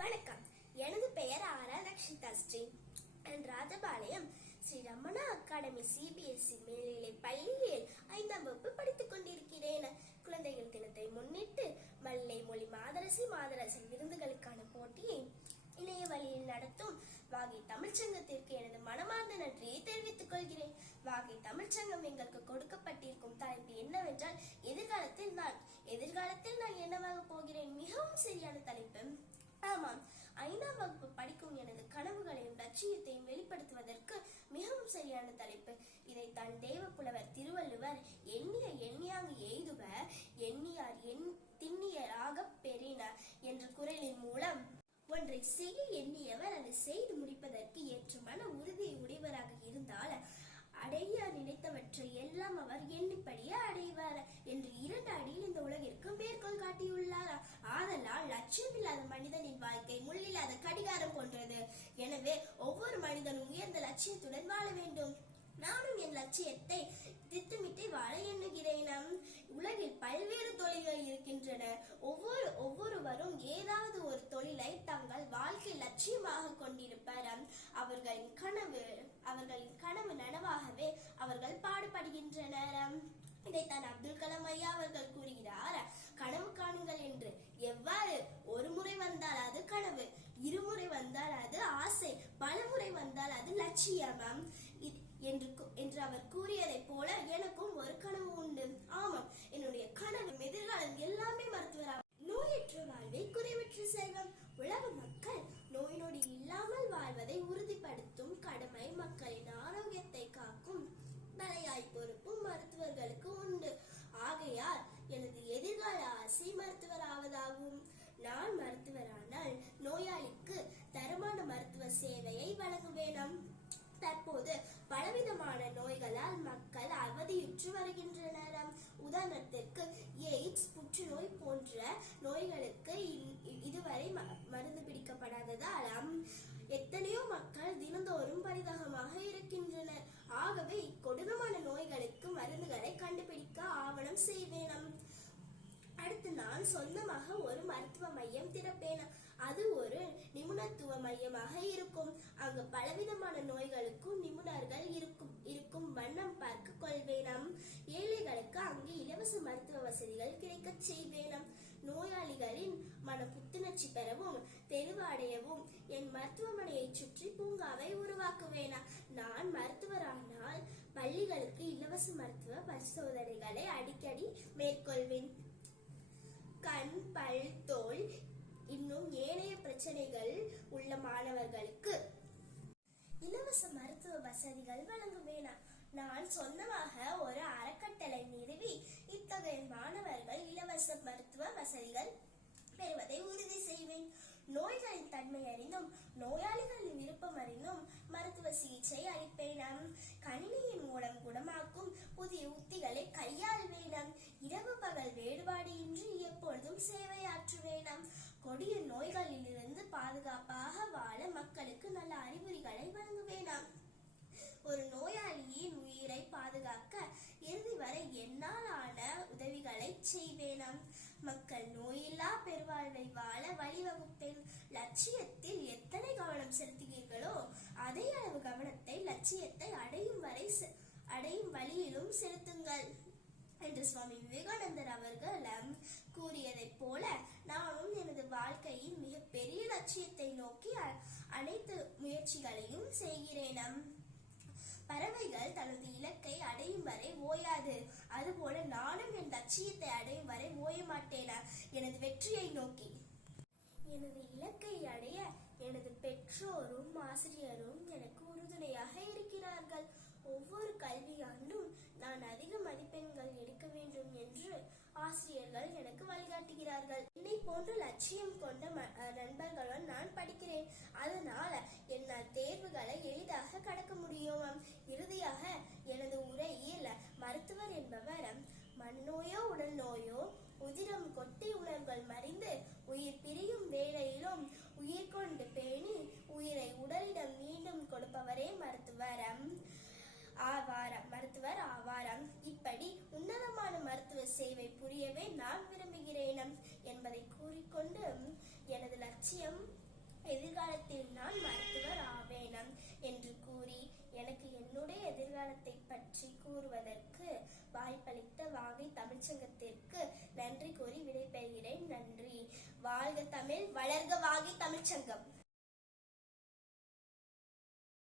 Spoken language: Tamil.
வணக்கம். எனது பெயர் ஆரா ரக்ஷிதா ஸ்ரீ. ராஜபாளையம் ஸ்ரீ ரமணா அகாடமி சிபிஎஸ்இ மேல்நிலை பள்ளியில் ஐந்தாம் வகுப்பு படித்துக் கொண்டிருக்கிறேன். குழந்தைகள் தினத்தை முன்னிட்டு மல்லை மொழி மாதரசி மாதரசி விருந்துகளுக்கான போட்டியை இணைய வழியில் நடத்தும் வாகை தமிழ்ச்சங்கத்திற்கு எனது மனமார்ந்த நன்றியை தெரிவித்துக் கொள்கிறேன். வாகை தமிழ்ச்சங்கம் எங்களுக்கு கொடுக்கப்பட்டிருக்கும் தலைப்பு என்னவென்றால் எதிர்காலத்தில் நான் எதிர்காலத்தில் நான் என்னவாக போகிறேன்? மிகவும் சரியான தலைப்பு. ஆமாம் ஐந்தாம் வகுப்பு படிக்கும் எனது கனவுகளையும் லட்சியத்தையும் வெளிப்படுத்துவதற்கு மிகவும் சரியான தலைப்பு. இதைத்தான் தன் தேவ புலவர் திருவள்ளுவர் எண்ணிய எண்ணியாங்கு எய்துவ எண்ணியார் எண் திண்ணியராக பெறினார் என்ற குரலின் மூலம் ஒன்றை செய்ய எண்ணியவர் அதை செய்து முடிப்பதற்கு ஏற்ற மன உறுதியை உடையவராக இருந்தால் அடைய நினைத்தவற்றை எல்லாம் அவர் எண்ணிப்படியே அடைவார் என்று இரண்டு அடியில் இந்த உலகிற்கு மேற்கோள் காட்டியுள்ளார் லட்சியமில்லாத மனிதனின் வாழ்க்கை முள்ளில்லாத கடிகாரம் போன்றது. எனவே ஒவ்வொரு மனிதனும் உயர்ந்த லட்சியத்துடன் வாழ வேண்டும். நானும் என் லட்சியத்தை திட்டமிட்டு வாழ எண்ணுகிறேன் உலகில் பல்வேறு தொழில்கள் இருக்கின்றன. ஒவ்வொரு ஒவ்வொருவரும் ஏதாவது ஒரு தொழிலை தங்கள் வாழ்க்கை லட்சியமாக கொண்டிருப்பர் அவர்களின் கனவு அவர்களின் கனவு நனவாகவே அவர்கள் பாடுபடுகின்றனர் இதைத்தான் அப்துல் கலாம் ஐயா அவர்கள் கூறுகிறார். கனவு காணுங்கள் என்று எவ்வாறு ஒரு முறை வந்தால் அது கனவு இருமுறை வந்தால் அது ஆசை பலமுறை வந்தால் அது லட்சியம் இது- என்று கூ- என்று அவர் கூறியதைப் போல எனக்கும் ஒரு கனவு உண்டு. ஆமாம் என்னுடைய கனவு எதிர்காலம் எல்லாமே மருத்துவராக நோயற்ற வாழ்வை குறைவற்ற செல்வம். உலக மக்கள் நோய் நொடி இல்லாமல் வாழ்வதை உறுதிப்படுத்தும் கடமை மக்களின் ஆரோக்கியத்தை காக்கும் தலையாய் பொறுப்பும் மருத்துவர்களுக்கு உண்டு. ஆகையால் எனது எதிர்கால ஆசை மருத்துவர் ஆவதாகும் நான் மருத்துவரானால் நோயாளிக்கு தரமான மருத்துவ சேவையை வழங்குவேனாம். தற்போது பலவிதமான நோய்களால் மக்கள் அவதியுற்று வருகின்றனர் உதாரணத்திற்கு எய்ட்ஸ் புற்றுநோய் போன்ற நோய்களுக்கு இதுவரை ம- மருந்து பிடிக்கப்படாததால் எத்தனையோ மக்கள் தினந்தோறும் பரிதாபமாக இருக்கின்றனர். ஆகவே இக்கொடூரமான நோய்களுக்கு மருந்துகளை கண்டுபிடிக்க ஆவணம் செய்வேனம். அடுத்து நான் சொந்தமாக ஒரு மருத்துவ மையம் திறப்பேன் அது ஒரு நிபுணத்துவ மையமாக இருக்கும். அங்கு பலவிதமான நோய்களுக்கும் நிபுணர்கள் இருக்கும் இருக்கும் வண்ணம் பார்க்க கொள்வேனம். ஏழைகளுக்கு அங்கு இலவச மருத்துவ வசதிகள் கிடைக்கச் செய்வேனம். நோயாளிகளின் மன புத்துணர்ச்சி பெறவும் தெளிவடையவும் என் மருத்துவமனையை சுற்றி பூங்காவை உருவாக்குவேனா? நான் மருத்துவரானால் பள்ளிகளுக்கு இலவச மருத்துவ பரிசோதனைகளை அடிக்கடி மேற்கொள்வேன். கண் பல் தோல் உள்ள மாணவர்களுக்கு இலவச மருத்துவ வசதிகள் வழங்குவேனா. நான் சொந்தமாக ஒரு அறக்கட்டளை நிறுவி இத்தகைய மாணவர்கள் இலவச மருத்துவ வசதிகள் பெறுவதை உறுதி செய்வேன். நோய்களின் தன்மை அறிந்தும் நோயாளிகளின் விருப்பம் அறிந்தும் மருத்துவ சிகிச்சை அளிப்பேனாம் கணினியின் மூலம் குணமாக்கும் புதிய உத்திகளை கையாள்வேனாம் இரவு பகல் வேறுபாடு இன்றி எப்பொழுதும் சேவையாற்றுவேனாம் கொடிய நோய்களிலிருந்து பாதுகாப்பாக மக்களுக்கு நல்ல அறிகுறிகளை வழங்குவேனாம். ஒரு நோயாளியின் உயிரை பாதுகாக்க இறுதி வரை என்னாலான உதவிகளை செய்வேனாம். மக்கள் நோயில்லா பெருவாழ்வை வாழ வழிவகுப்பேன். லட்சியத்தில் எத்தனை கவனம் செலுத்துகிறீர்களோ அதே அளவு கவனத்தை லட்சியத்தை அடையும் வரை அடையும் வழியிலும் செலுத்துங்கள் என்று சுவாமி விவேகானந்தர் அவர்கள் கூறியதைப் போல நானும் எனது வாழ்க்கையின் மிகப்பெரிய லட்சியத்தை நோக்கி அனைத்து முயற்சிகளையும் செய்கிறேனம். பறவைகள் தனது இலக்கை அடையும் வரை ஓயாது. அதுபோல நானும் என் லட்சியத்தை அடையும் வரை ஓய மாட்டேனா? எனது வெற்றியை நோக்கி. எனது இலக்கை அடைய எனது பெற்றோரும் ஆசிரியரும் எனக்கு உறுதுணையாக இருக்கிறார்கள். ஒவ்வொரு கல்வியாண்டும் நான் அதிக மதிப்பெண்கள் எடுக்க வேண்டும் என்று ஆசிரியர்கள் எனக்கு வழிகாட்டுகிறார்கள். என்னை போன்ற லட்சியம் கொண்ட நண்பர்களுடன் நான் படிக்கிறேன். அதனால் நோயோ உதிரம் கொட்டி உணர்வுகள் மறிந்து உயிர் பிரியும் வேளையிலும் உயிர் கொண்டு பேணி உயிரை உடலிடம் மீண்டும் கொடுப்பவரே மருத்துவரம். ஆவாரம் மருத்துவர் ஆவாரம். இப்படி உன்னதமான மருத்துவ சேவை புரியவே நான் விரும்புகிறேன் என்பதை கூறிக்கொண்டு எனது லட்சியம் எதிர்காலத்தில் நான் மருத்துவர் ஆவேனம் என்று கூறி எனக்கு என்னுடைய எதிர்காலத்தை பற்றி கூறுவதற்கு வாய்ப்பளித்த வாகை தமிழ்ச்சங்கத்திற்கு நன்றி கூறி விடைபெறுகிறேன். நன்றி. வாழ்க தமிழ் வளர்க வாகி தமிழ்ச்சங்கம்.